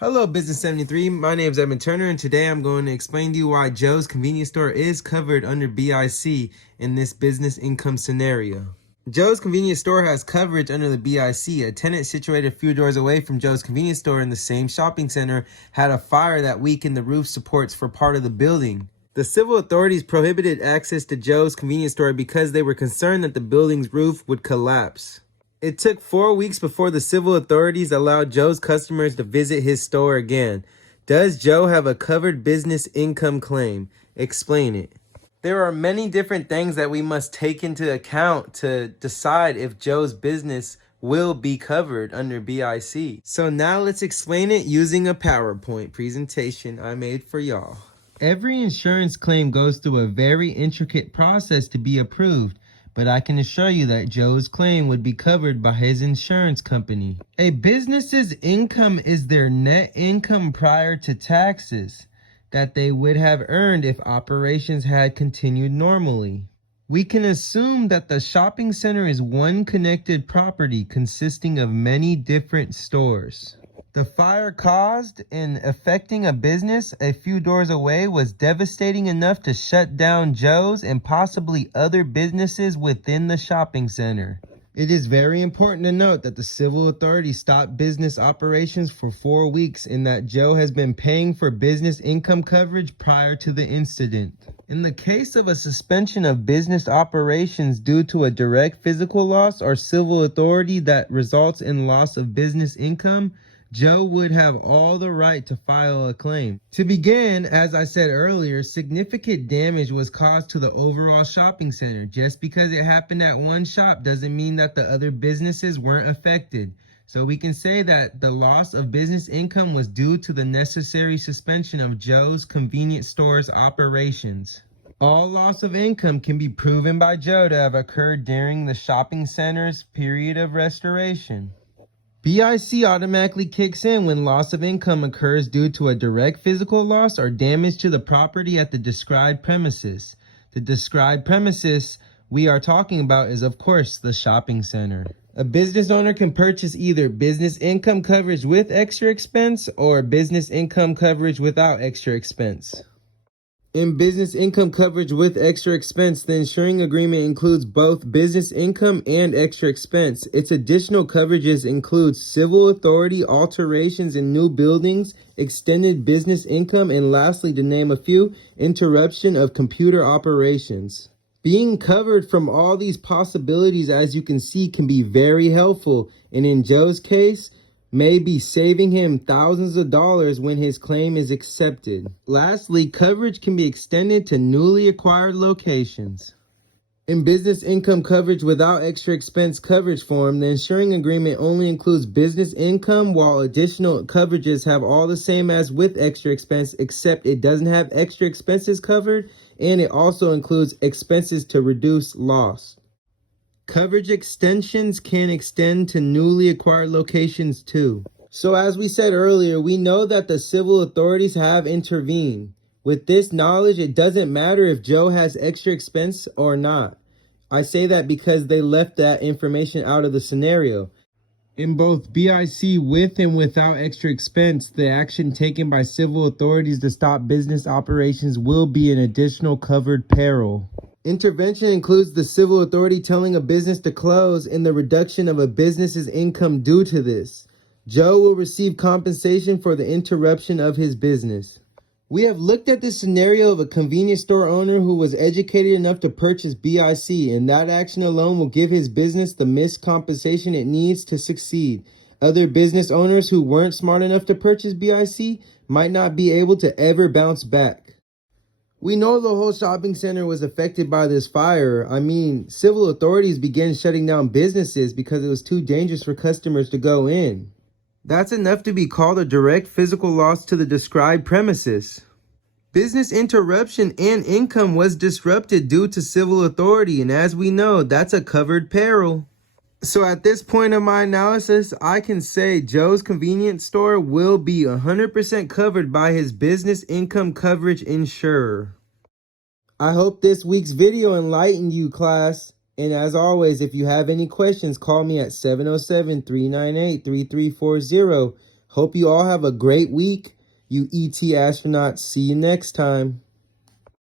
Hello, Business 73. My name is Evan Turner, and today I'm going to explain to you why Joe's Convenience Store is covered under BIC in this business income scenario. Joe's Convenience Store has coverage under the BIC. A tenant situated a few doors away from Joe's Convenience Store in the same shopping center had a fire that weakened the roof supports for part of the building. The civil authorities prohibited access to Joe's Convenience Store because they were concerned that the building's roof would collapse. It took 4 weeks before the civil authorities allowed Joe's customers to visit his store again. Does Joe have a covered business income claim? Explain it. There are many different things that we must take into account to decide if Joe's business will be covered under BIC. So now let's explain it using a PowerPoint presentation I made for y'all. Every insurance claim goes through a very intricate process to be approved, but I can assure you that Joe's claim would be covered by his insurance company. A business's income is their net income prior to taxes that they would have earned if operations had continued normally. We can assume that the shopping center is one connected property consisting of many different stores. The fire caused and affecting a business a few doors away was devastating enough to shut down Joe's and possibly other businesses within the shopping center. It is very important to note that the civil authorities stopped business operations for 4 weeks and that Joe has been paying for business income coverage prior to the incident. In the case of a suspension of business operations due to a direct physical loss or civil authority that results in loss of business income, Joe would have all the right to file a claim. To begin, as I said earlier, significant damage was caused to the overall shopping center. Just because it happened at one shop doesn't mean that the other businesses weren't affected. So we can say that the loss of business income was due to the necessary suspension of Joe's Convenience Store's operations. All loss of income can be proven by Joe to have occurred during the shopping center's period of restoration. BIC automatically kicks in when loss of income occurs due to a direct physical loss or damage to the property at the described premises. The described premises we are talking about is, of course, the shopping center. A business owner can purchase either business income coverage with extra expense or business income coverage without extra expense. In business income coverage with extra expense, the insuring agreement includes both business income and extra expense. Its additional coverages include civil authority alterations in new buildings, extended business income, and lastly, to name a few, interruption of computer operations. Being covered from all these possibilities, as you can see, can be very helpful, and in Joe's case, may be saving him thousands of dollars when his claim is accepted. Lastly, coverage can be extended to newly acquired locations. In business income coverage without extra expense coverage form, the insuring agreement only includes business income, while additional coverages have all the same as with extra expense, except it doesn't have extra expenses covered, and it also includes expenses to reduce loss. Coverage extensions can extend to newly acquired locations too. So as we said earlier, we know that the civil authorities have intervened. With this knowledge, it doesn't matter if Joe has extra expense or not. I say that because they left that information out of the scenario. In both BIC with and without extra expense, the action taken by civil authorities to stop business operations will be an additional covered peril. Intervention includes the civil authority telling a business to close and the reduction of a business's income due to this. Joe will receive compensation for the interruption of his business. We have looked at the scenario of a convenience store owner who was educated enough to purchase BIC, and that action alone will give his business the missed compensation it needs to succeed. Other business owners who weren't smart enough to purchase BIC might not be able to ever bounce back. We know the whole shopping center was affected by this fire. Civil authorities began shutting down businesses because it was too dangerous for customers to go in. That's enough to be called a direct physical loss to the described premises. Business interruption and income was disrupted due to civil authority, and as we know, that's a covered peril. So at this point of my analysis, I can say Joe's Convenience Store will be 100% covered by his business income coverage insurer. I hope this week's video enlightened you, class. And as always, if you have any questions, call me at 707-398-3340. Hope you all have a great week. You ET astronauts, see you next time.